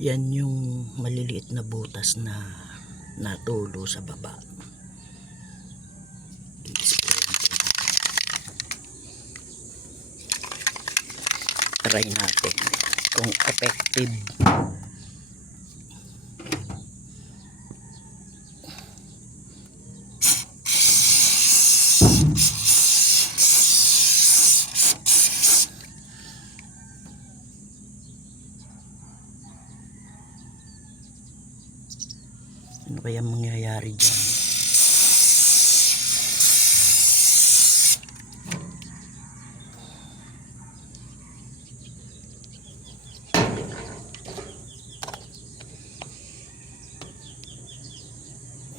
Yan yung maliliit na butas na natulo sa baba. Try natin kung effective. Ano kaya mangyayari dyan?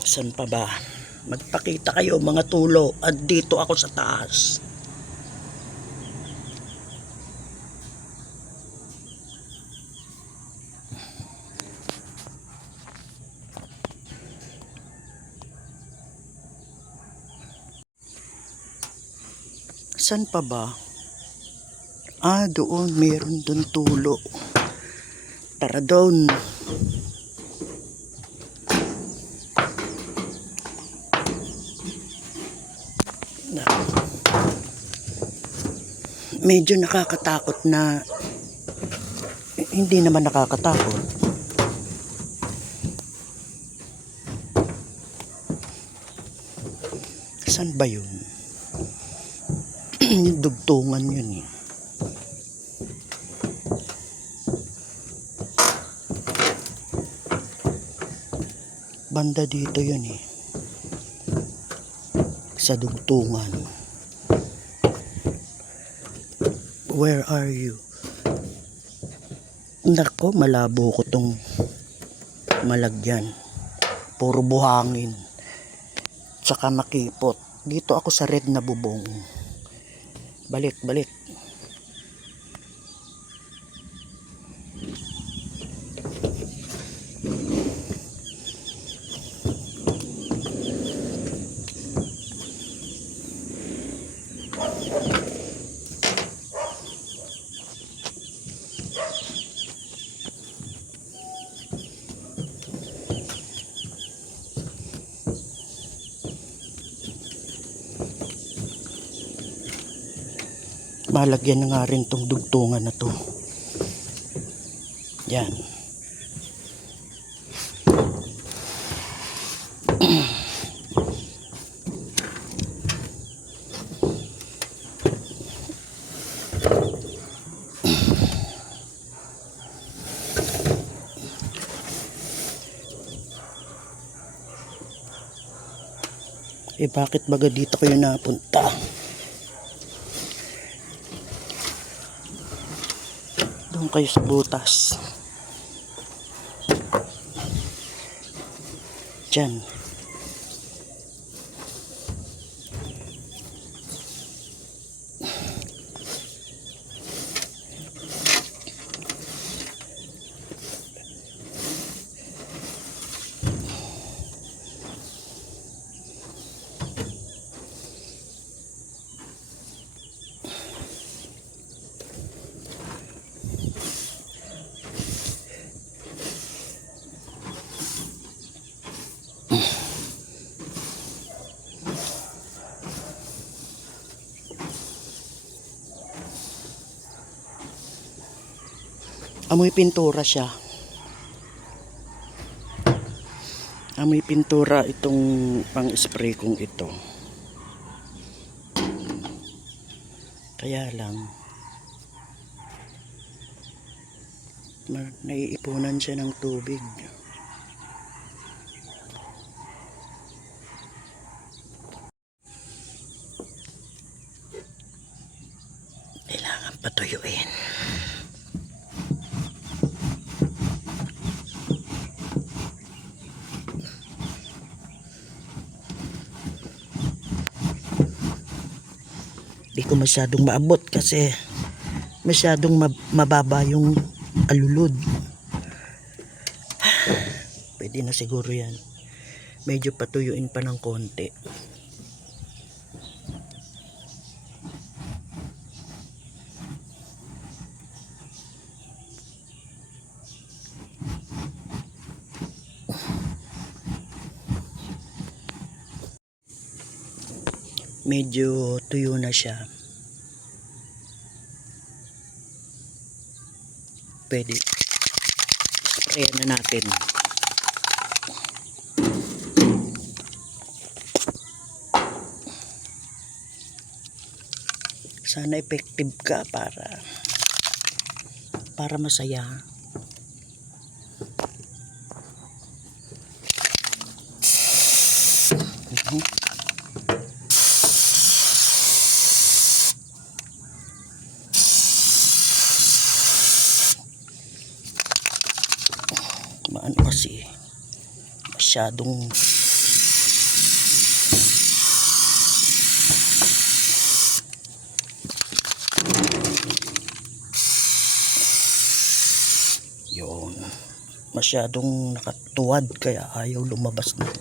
Saan pa ba? Magpakita kayo mga tulo, at dito ako sa taas. Saan pa ba? Doon, meron doon tulo. Tara doon. Medyo nakakatakot na, hindi naman nakakatakot. Saan ba yun? Yung dugtungan yun eh. Banda dito yun eh, sa dugtungan. Where are you? Nako, malabo ko tong malagyan. Puro buhangin. Tsaka makipot. Dito ako sa red na bubong. Balik, balik. Malagyan na nga rin tong dugtungan na to. Yan. Bakit baga dito kayo napunta? Doon kayo sa butas. Diyan. Amoy pintura siya. Amoy pintura itong pang-spray kong ito. Kaya lang naiipunan siya ng tubig. Kailangan patuyuin. Di ko masyadong maabot kasi masyadong mababa yung alulod. Pwede na siguro yan. Medyo patuyuin pa ng konti. medyo tuyo na siya, pwede sprayan na natin. Sana effective ka para masaya. Maano kasi masyadong yun, masyadong nakatuwad kaya ayaw lumabas na.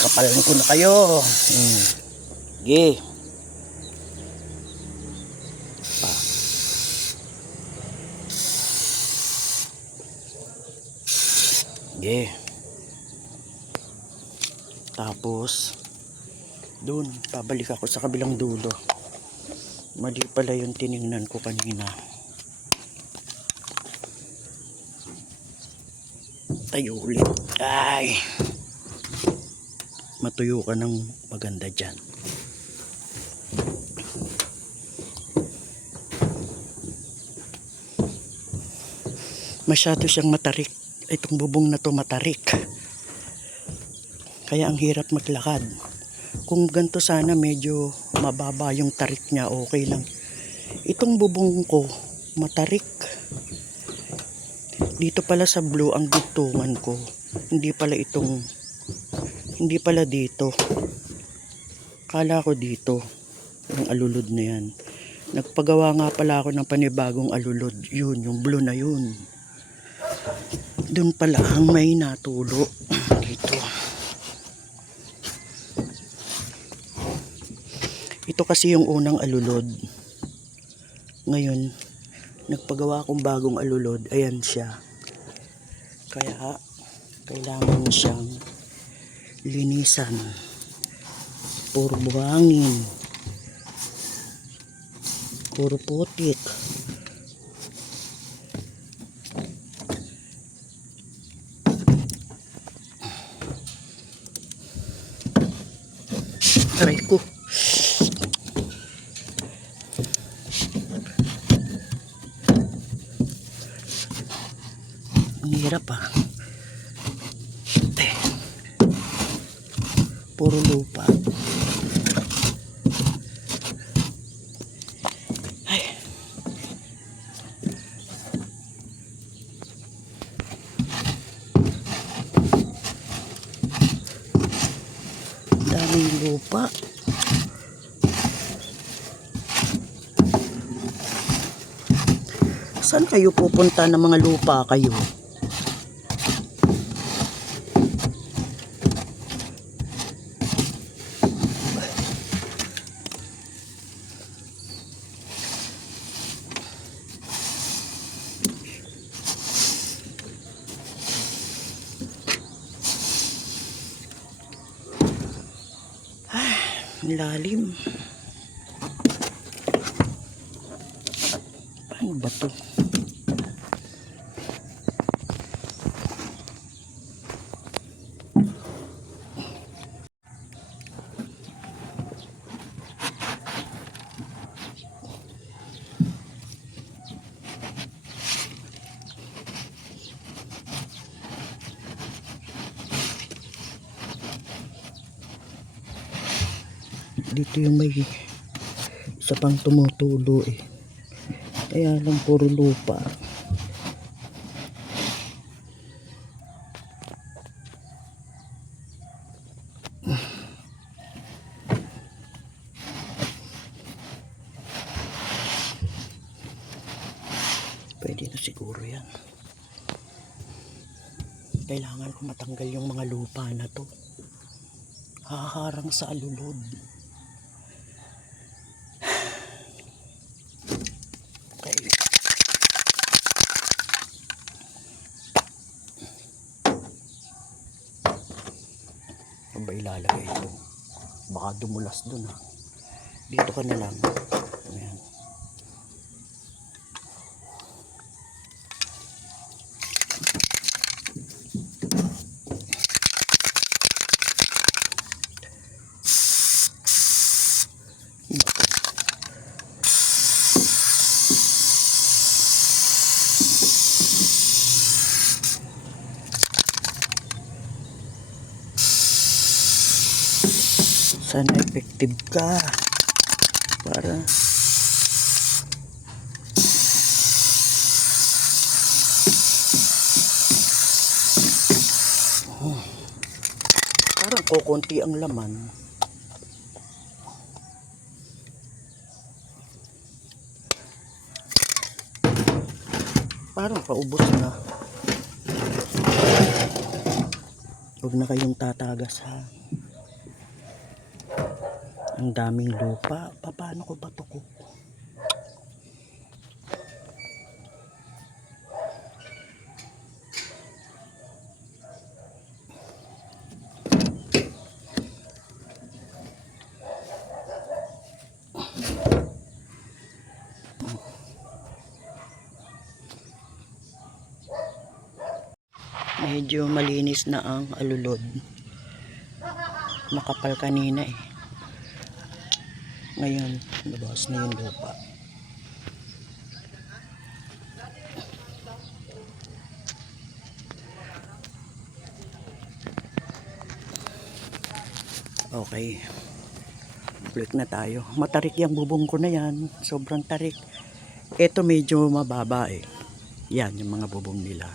Kapalan ko na kayo. Sige. Sige. Tapos doon, pabalik ako sa kabilang dulo. Mali pala yung tiningnan ko kanina. Tayo ulit. Ay, matuyo ka ng maganda dyan. Masyado siyang matarik. Itong bubong na to matarik. Kaya ang hirap maglakad. Kung ganito sana medyo mababa yung tarik niya, okay lang. Itong bubong ko matarik. Dito pala sa blue ang dugtungan ko. Hindi pala dito. Kala ko dito. Yung alulod na yan. Nagpagawa nga pala ako ng panibagong alulod. Yun, yung blue na yun. Doon pala ang may natulo dito. Ito kasi yung unang alulod. Ngayon, nagpagawa akong bagong alulod. Ayan siya. Kaya, kailangan siyang linisan. Puro buhangin. Puro putik. Aray ko. Ang hirap ah. Puro lupa. Ay. Daming lupa. Saan kayo pupunta ng mga lupa kayo? Lalim. Paano ba to? Dito yung may isa pang tumutulo eh. Kaya lang puro lupa. Pwede na siguro yan. Kailangan ko matanggal yung mga lupa na to. Haharang sa alulod. Okay. ilalagay ito. Baka dumulas dun ha. Dito ka na lang. Ayan. Sana effective ka para parang kukunti ang laman. Parang paubos na. Huwag na kayong tatagas ha. Ang daming lupa. Paano ko ba ito ko? Medyo malinis na ang alulod. Makapal kanina eh. Ngayon, labas na yung lupa. Okay. Balik na tayo. Matarik yung bubong ko na yan. Sobrang tarik. Ito medyo mababa eh. Yan yung mga bubong nila.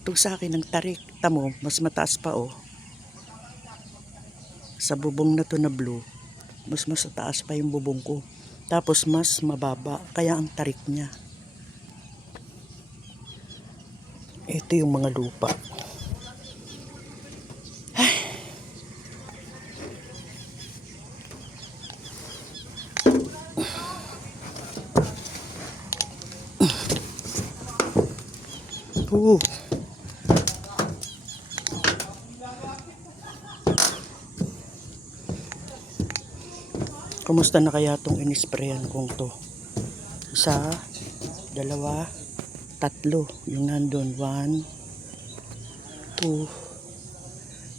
Ito sa akin ang tarik. Tamo, mas mataas pa oh. Sa bubong na to na blue, mas mataas pa yung bubong ko. Tapos mas mababa. Kaya ang tarik niya. Ito yung mga lupa. Kumusta na kaya itong inisprayan kong to? Isa, dalawa, tatlo. Yung nandun, 1, 2,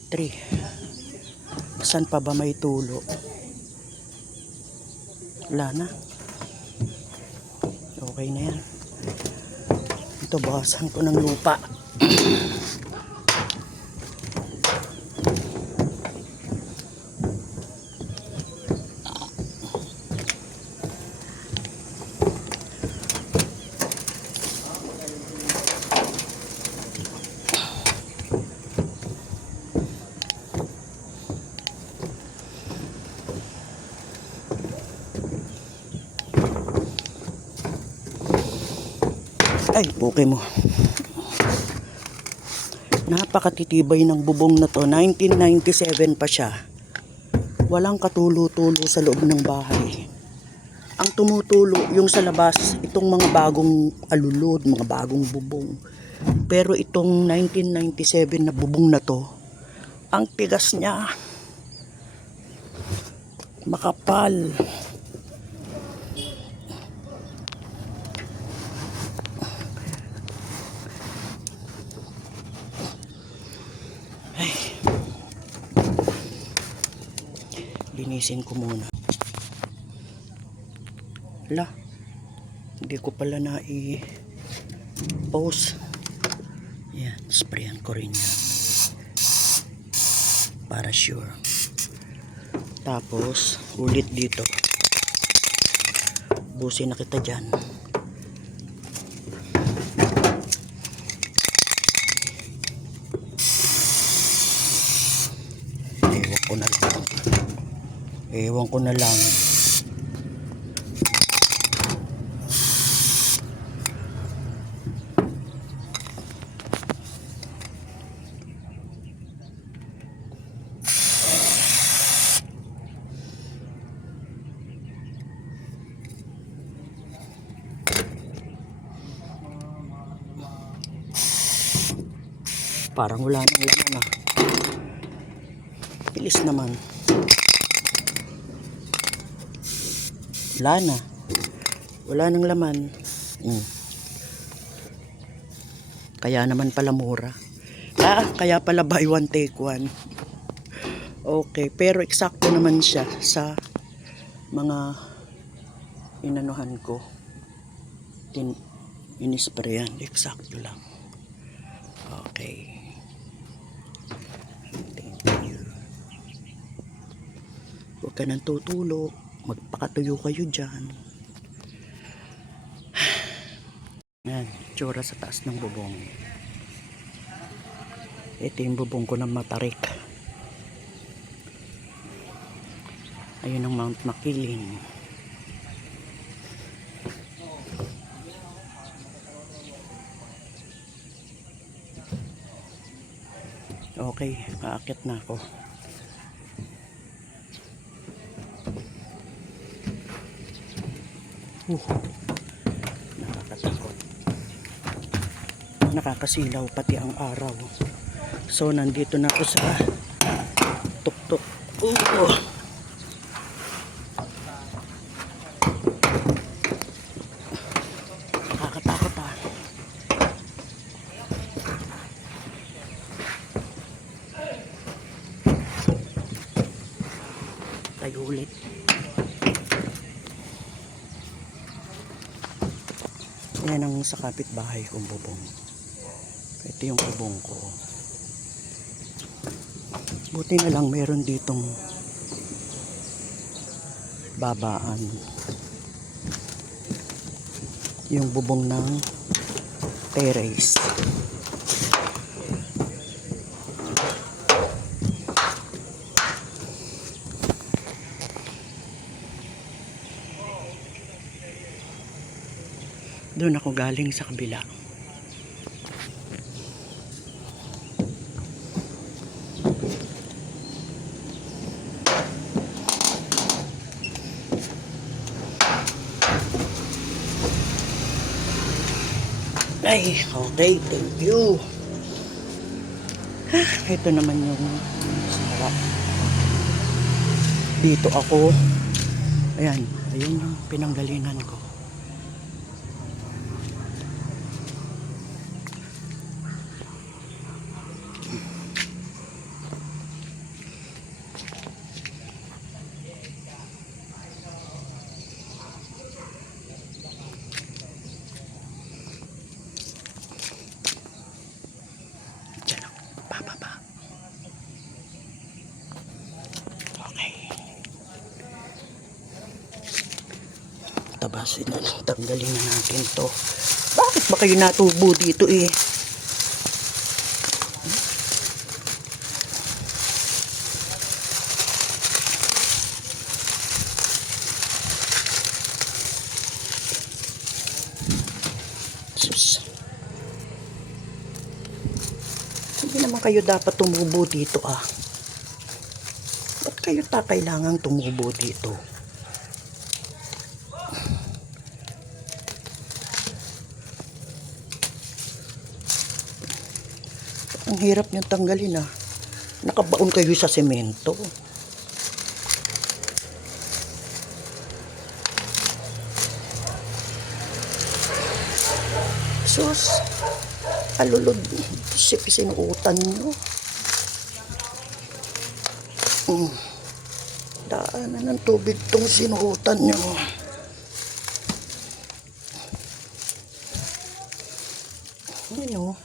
3. Saan pa ba may tulo? Wala na. Okay na yan. Ito, bawasan ko ng lupa. Ay, okay mo. Napakatitibay ng bubong na to. 1997 pa siya. Walang katulo-tulo sa loob ng bahay. Ang tumutulo yung sa labas, itong mga bagong alulod, mga bagong bubong. Pero itong 1997 na bubong na to, ang tigas niya. Makapal. Linisin ko muna. Hala, hindi ko pala na i-post. Yan, sprayan ko rin yan. Para sure. Tapos, ulit dito. Busin na kita dyan. Ewan ko na lang. Parang wala nang laman ah. Bilis naman. Wala na. Wala nang laman. Kaya naman pala mura. Kaya pala buy one take one. Okay, pero eksakto naman siya sa mga inanuhan ko. Inisprayan. Eksakto lang. Okay. Thank you. Huwag ka nang tutulog. Magpakatuyo kayo dyan. Yan, tsura sa taas ng bubong. Ito yung bubong ko ng Matarik. Ayun ang Mount Makiling. Okay, aakyat na ako. Nakakatakot. Nakakasilaw pati ang araw. So nandito na ako sa tuktok. Nakakatakot ah. Tayo ulit. Yan ang sa kapitbahay kong bubong. Ito yung bubong ko. Buti na lang meron ditong babaan. Yung bubong ng terrace. Doon ako galing sa kabila. Ay, okay, thank you. Ito naman yung sarap. Dito ako. Ayan, ayun yung pinanggalingan ko. Tabasin na lang, tanggalin na natin to. Bakit ba kayo natubo dito eh? Sus. Hindi naman kayo dapat tumubo dito ah. Ba't kayo kailangang tumubo dito? Ang hirap niyang tanggalin ah. Nakabaon kayo sa semento. Sus, alulod. Sinuutan nyo. Daanan ng tubig tong sinuutan nyo. Ano?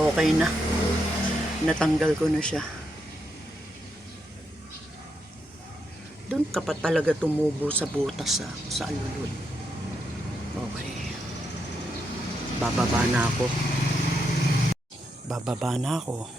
Okay na. Natanggal ko na siya. Doon ka pa talaga tumubo sa butas sa alulod. Okay. Bababa na ako. Bababa na ako.